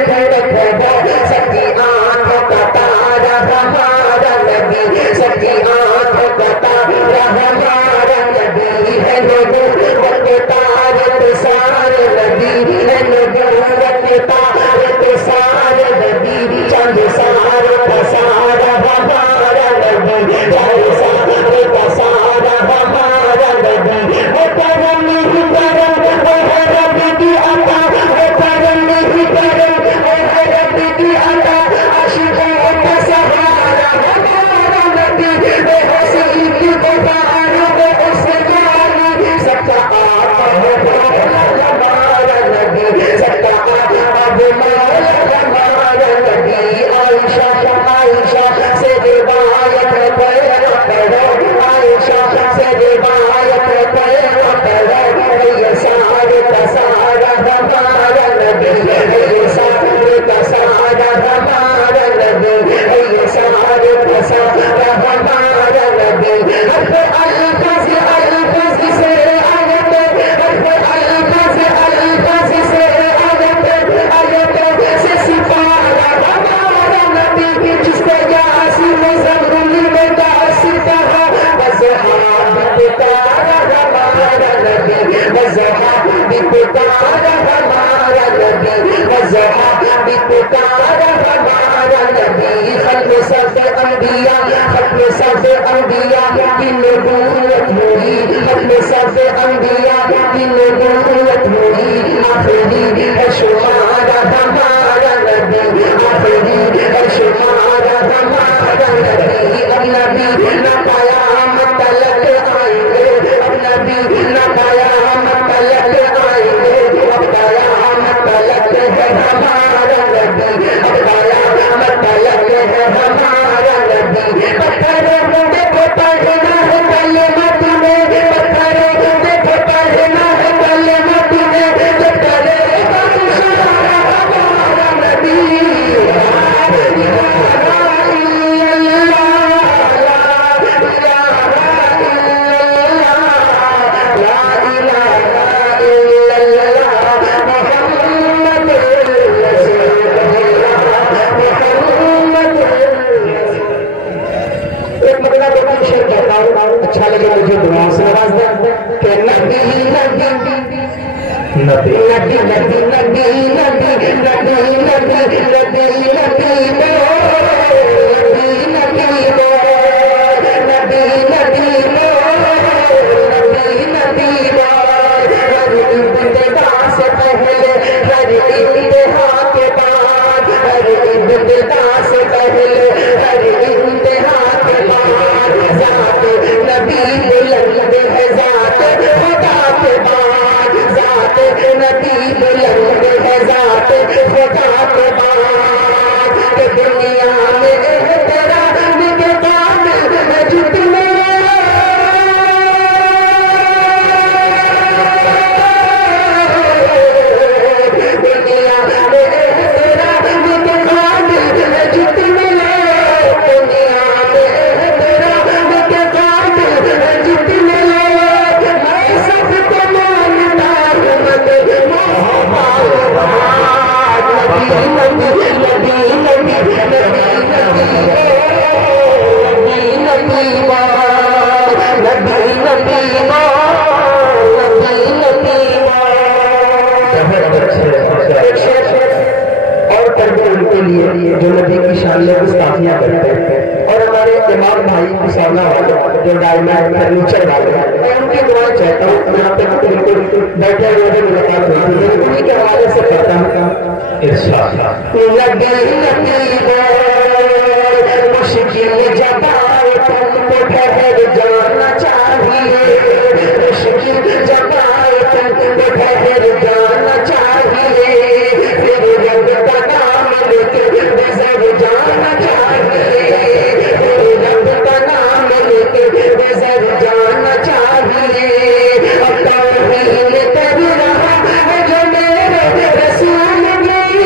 سکی نبی سب کی آنکھوں کا تارا ہمارا نبی ہے نبوت کے تارے سارے نبی ہے نبوت کے تارے سارے نبی چند سارے کا سارا ہمارا نبی چند سارے کا سارا ہمارا نبی وہ کرم ہی کرم وہ ہے رب کی عطا وہ کرم ہی کرم وہ ہے رب کی عطا عاشقوں کا سہارا ہمارا نبی بے حسی کی بہار بے اسیانی سب کا آقا ہے ہمارا نبی سب کا آقا ہمارا نبی عائشہ عائشہ سے روایت پڑھو عائشہ سے روایت پڑھو یہ سارے کا سارا ہمارا نبی یہ سارے کا سارا ہمارا نبی یہ سارے کا سارا ہمارا نبی حرف الفاظ الفاظ سے آیت حرف الفاظ الفاظ سے آیت سے سپارہ ہمارا نبی جس کو یاسین زمرنی میں داسی کہا وضحاء بتارا ہمارا نبی وضحاء بتارا ہمارا نبی وضحاء بتارا ہمارا نبی ختم سب انبیاء ختم سب انبیاء کی نبوت ہوئی ختم سب انبیاء کی نبوت ہوئی آخری ہے شمارا ہمارا نبی آخری ہے شمارا ہمارا نبی اب نبی نہ قیامت تلک آئیں گے اب نبی نہ قیامت تلک آئیں گے اب قیامت تلک ہے ہمارا نبی اب قیامت تلک ہے ہمارا نبی پتھروں دیکھو پڑھنا ہے کلمت میں پتھروں دیکھو پڑھنا ہے کلمت میں جو کرے گا اشارہ ہمارا نبی اچھا لگے مجھے دعا سے نواز دیں کہ نبی نبی نبی نبی نبی نبی نبی نبی نبی نبی جو نبی کی شان میں گستاخیاں کرتے ہیں اور ہمارے امام بھائی مسالہ والے جو ڈائمنڈ فرنیچر والے میں ان کی دعائیں چاہتا ہوں یہاں پہ بالکل بیٹھے ہوئے ملاقات ہوتی ہے انہیں کے حوالے سے کہتا ہوں نبی نبی مشکل جب آئے تم کو ٹھہر جانا چاہیے مشکل جب آئے تم کو ٹھہر جانا چاہیے پھر رب کا نام لے کے نظر جانا چاہیے رب کا نام لے کے نظر جانا چاہیے اب توہین کر رہا ہے جو میرے رسول کی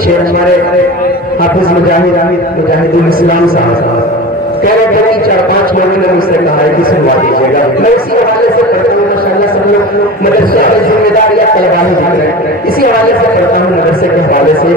چند شعر ہمارے حافظ مجاہدین اسلام صاحب کہہ رہے تھے کہ 4-5 لوگوں نے مجھ سے کہا ہے کہ سنوا دیجیے گا. میں اسی حوالے سے کرتا ہوں. ماشاءاللہ سب لوگ مدرسے میں ذمہ دار یا طلباء دکھ رہے ہیں. اسی حوالے سے کرتا ہوں مدرسے کے حوالے سے